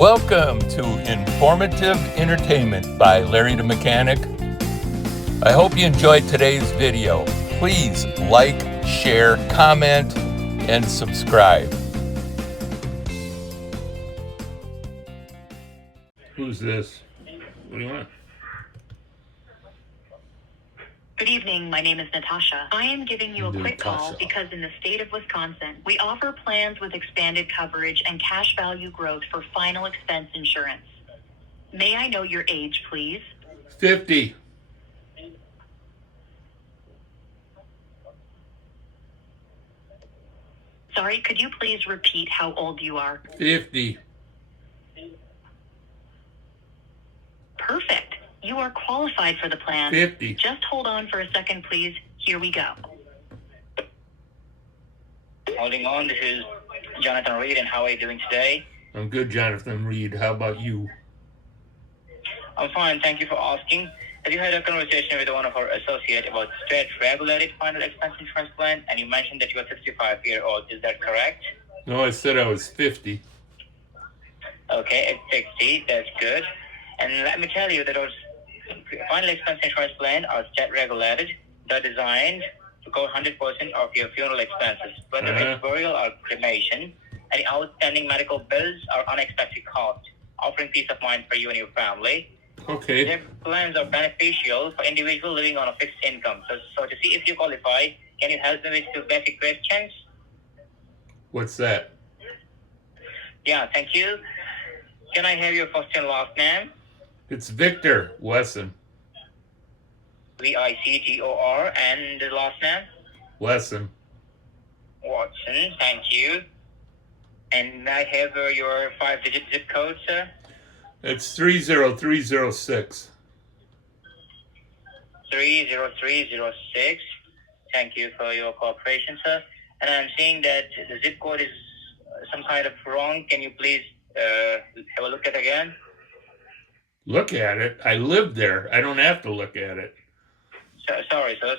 Welcome to Informative Entertainment by Larry the Mechanic. I hope you enjoyed today's video. Please like, share, comment, and subscribe. Who's this? What do you want? Good evening, my name is Natasha. I am giving you a quick call because in the state of Wisconsin, we offer plans with expanded coverage and cash value growth for final expense insurance. May I know your age, please? 50. Sorry, could you please repeat how old you are? 50. Perfect. You are qualified for the plan. 50. Just hold on for a second, please. Here we go. Holding on, this is Jonathan Reed, and how are you doing today? I'm good, Jonathan Reed. How about you? I'm fine, thank you for asking. Have you had a conversation with one of our associates about state-regulated final expense insurance plan, and you mentioned that you are 65-year-old, is that correct? No, I said I was 50. Okay, it's 60, that's good. And let me tell you that our final expense insurance plan are state-regulated. They're designed to cover 100% of your funeral expenses, whether it's burial or cremation. Any outstanding medical bills or unexpected costs, offering peace of mind for you and your family. Okay. Their plans are beneficial for individuals living on a fixed income. So to see if you qualify, can you help me with two basic questions? What's that? Yeah, thank you. Can I have your first and last name? It's Victor Wesson. Victor, and the last name? Wesson. Watson, thank you. And I have your 5-digit zip code, sir? It's 30306. 30306. Thank you for your cooperation, sir. And I'm seeing that the zip code is some kind of wrong. Can you please have a look at it again? Look at it? I live there. I don't have to look at it. Sorry, sir,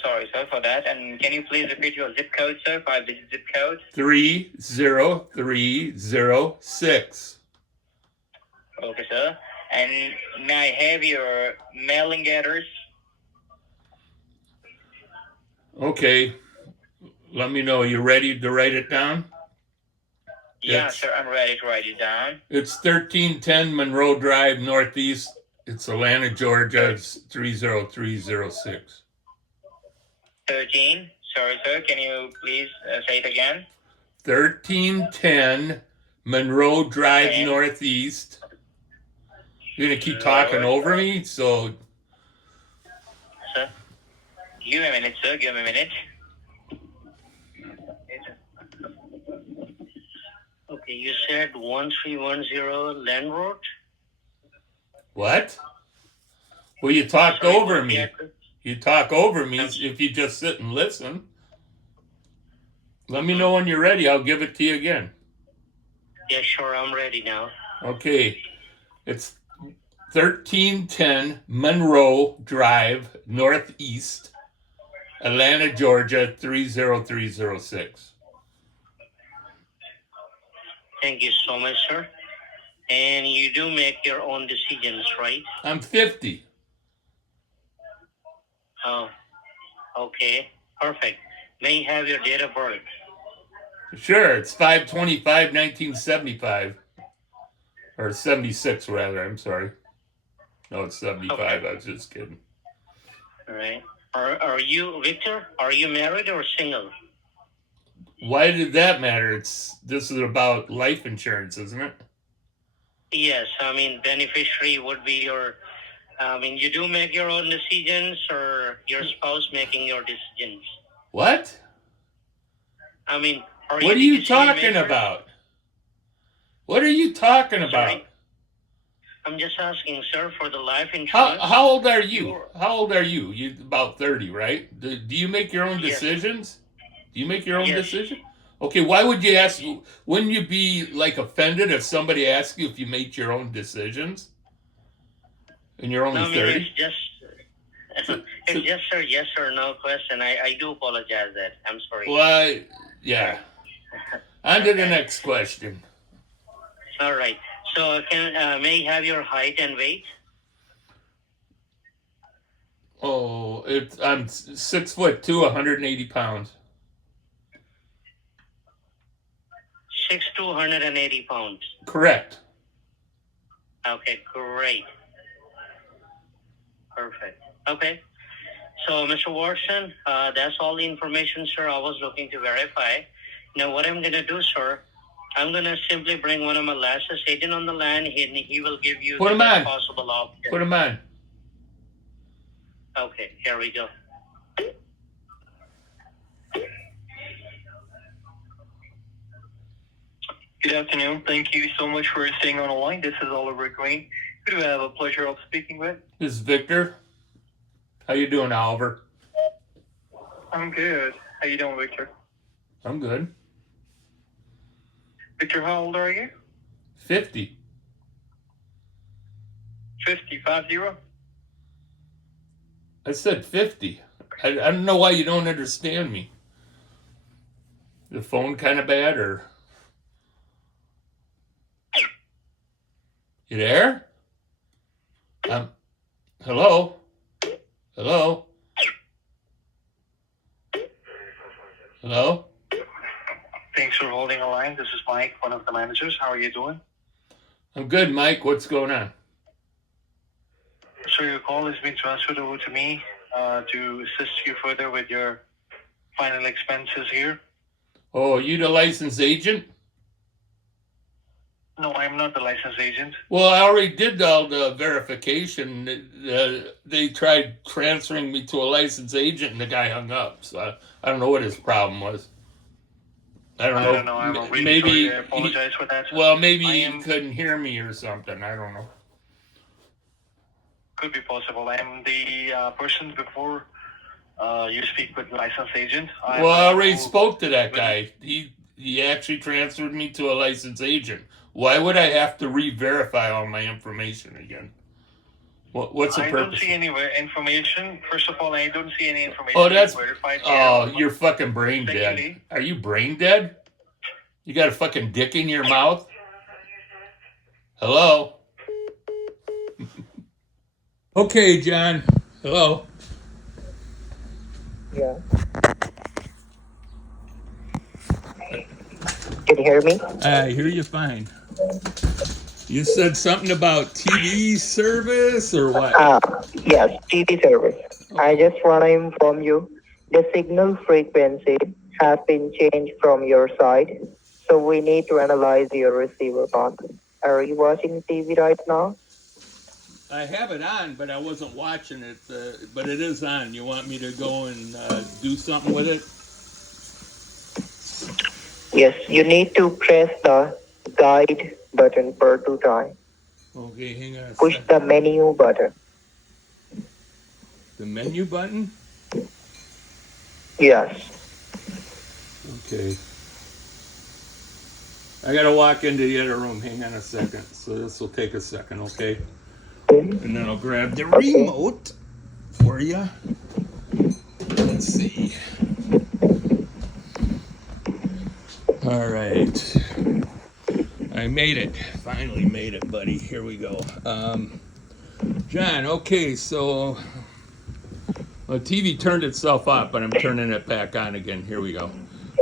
for that. And can you please repeat your zip code, sir? 5-digit zip code? 30306. Okay, sir. And may I have your mailing address? Okay. Let me know. You ready to write it down? Yeah, sir, I'm ready to write it down. It's 1310 Monroe Drive, Northeast. It's Atlanta, Georgia. It's 30306. 13. Sorry, sir. Can you please say it again? 1310 Monroe Drive, Northeast. You're going to keep talking over me? So. Sir? Give me a minute, sir. Give me a minute. Okay, you said 1310 Land Road? What? Well, you talked over me. You talk over me if you just sit and listen. Let me know when you're ready. I'll give it to you again. Yeah, sure. I'm ready now. Okay. It's 1310 Monroe Drive, Northeast, Atlanta, Georgia, 30306. Thank you so much, sir. And you do make your own decisions, right? I'm 50. Oh, okay. Perfect. May I have your date of birth? Sure, it's 5/25/1975. Or 76, rather. I'm sorry. No, it's 75. Okay. I was just kidding. All right. Are you, Victor, are you married or single? Why did that matter? This is about life insurance, isn't it? Yes. I mean, beneficiary would be your... you do make your own decisions, or your spouse making your decisions? What? I mean, what are you talking about? What are you talking about? Sorry? I'm just asking, sir, for the life insurance. How old are you? How old are you? You're about 30, right? Do you make your own decisions? Do you make your own decision? Okay, why would you ask? Wouldn't you be like offended if somebody asked you if you make your own decisions? And you're only 30? It's just a yes or no question. I do apologize that. I'm sorry. Well, yeah. On to the next question. All right. So may I have your height and weight? Oh, I'm 6'2", 180 pounds. 6 to 180 pounds. Correct. Okay, great. Perfect. Okay. So, Mr. Watson, that's all the information, sir, I was looking to verify. Now, what I'm going to do, sir, I'm going to simply bring one of my licensed agent on the line, and he will give you Put the him best on. possible option. Put him on. Okay, here we go. Good afternoon. Thank you so much for staying on the line. This is Oliver Green. Who do I have a pleasure of speaking with? This is Victor. How you doing, Oliver? I'm good. How you doing, Victor? I'm good. Victor, how old are you? 50. 50. I said 50. I don't know why you don't understand me. The phone kind of bad, or... You there? Hello? Hello? Hello? Thanks for holding a line. This is Mike, one of the managers. How are you doing? I'm good, Mike. What's going on? So your call has been transferred over to me to assist you further with your final expenses here. Oh, are you the licensed agent? No, I'm not the licensed agent. Well, I already did all the verification. They tried transferring me to a licensed agent, and the guy hung up. So I don't know what his problem was. I don't know. I'm really Maybe sorry. I apologize for that. Well, maybe he couldn't hear me or something. I don't know. Could be possible. I am the person before you speak with the licensed agent. Well, I already spoke to that guy. He actually transferred me to a licensed agent. Why would I have to re-verify all my information again? What's the purpose? I don't see any information. First of all, I don't see any information. Oh, that's verified. you're fucking brain dead. Are you brain dead? You got a fucking dick in your mouth? Hello? Okay, John. Hello? Yeah. Can you hear me? I hear you fine. You said something about TV service or what? Yes, TV service. I just want to inform you the signal frequency has been changed from your side, so we need to analyze your receiver box. Are you watching TV right now? I have it on, but I wasn't watching it. But it is on. You want me to go and do something with it? Yes, you need to press the guide button for 2 times. Okay, hang on a Push second. the menu button. The menu button? Yes. Okay. I gotta walk into the other room. Hang on a second. So this will take a second, okay? And then I'll grab the remote for you. Let's see. All right. I made it. Finally made it, buddy. Here we go. John, okay, so the TV turned itself off, but I'm turning it back on again. Here we go.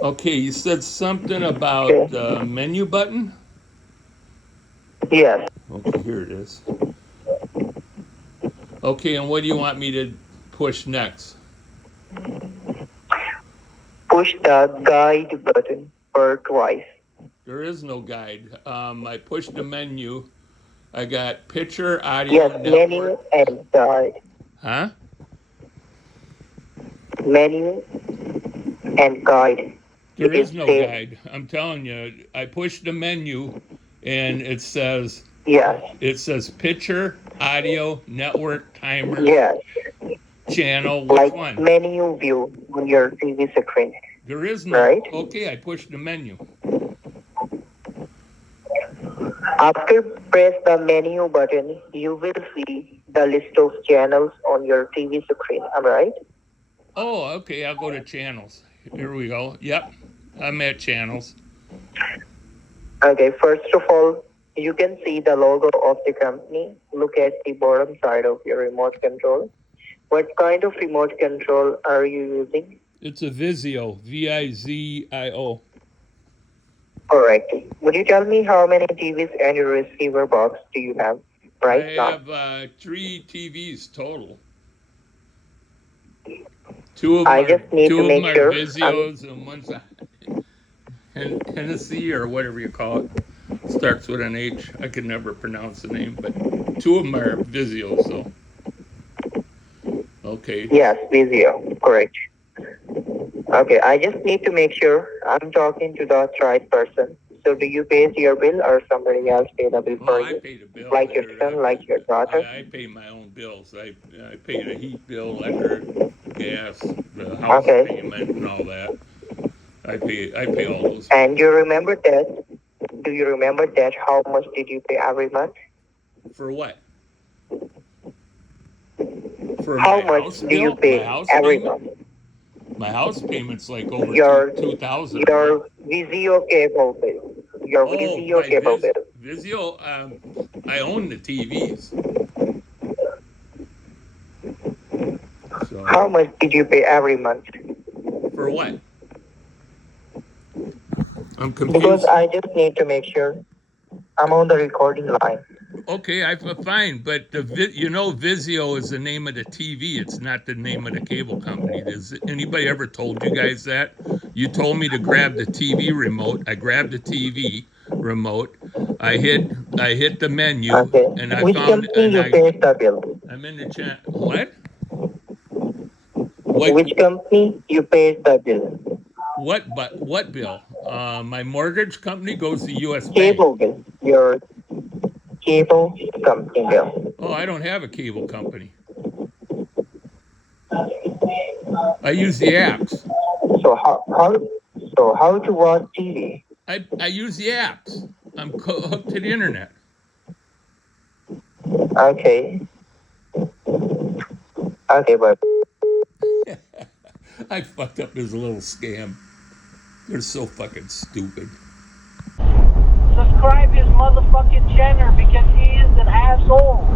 Okay, you said something about the menu button? Yes. Okay, here it is. Okay, and what do you want me to push next? Push the guide button for twice. There is no guide. I pushed the menu. I got picture, audio, Yes, menu and guide. Huh? Menu and guide. There is no guide. I'm telling you. I pushed the menu, and it says. Yes. It says picture, audio, network, timer, Yes. channel. Which Like one? menu view on your TV screen. There is no. Right. Okay, I pushed the menu. After press the menu button, you will see the list of channels on your TV screen. Am I right? Oh, okay. I'll go to channels. Here we go. Yep, I'm at channels. Okay. First of all, You can see the logo of the company. Look at the bottom side of your remote control. What kind of remote control are you using? It's a Vizio, Vizio. Correct. Would you tell me how many TVs and your receiver box do you have right I now? have 3 TVs total. Two of I them just need to make sure. Vizios and one's a Hennessy or whatever you call it. Starts with an H. I can never pronounce the name, but 2 of them are Vizios, though. Okay. Yes, Vizio. Correct. Okay, I just need to make sure I'm talking to the right person. So do you pay your bill or somebody else pay the bill for I you? pay the bill. Like your son, like your daughter? I pay my own bills. I pay the heat bill, electric, gas, the house payment, and all that. I pay all those. And you remember that? Do you remember that? How much did you pay every month? For what? For How my much house do bill? you pay My house every payment? month? My house payment's like over Your 2,000. your Vizio cable bill. Your Vizio my cable bill. Vizio. I own the TVs. So How much did you pay every month? for what? I'm Because confused. I just need to make sure I'm on the recording line. Okay, fine, but Vizio is the name of the TV. It's not the name of the cable company. Does anybody ever told you guys that? You told me to grab the TV remote. I grabbed the TV remote. I hit the menu, Okay. and I Which found. company And you pay the bill? I'm in the chat. What? What? Which company you pay the bill? What? But what bill? My mortgage company goes to U.S. Bank. Cable bill. Your cable company bill. Oh, I don't have a cable company. I use the apps. So how to watch TV? I use the apps. I'm hooked to the internet. Okay. Okay, but I fucked up this little scam. They're so fucking stupid. Subscribe his motherfucking channel because he is an asshole.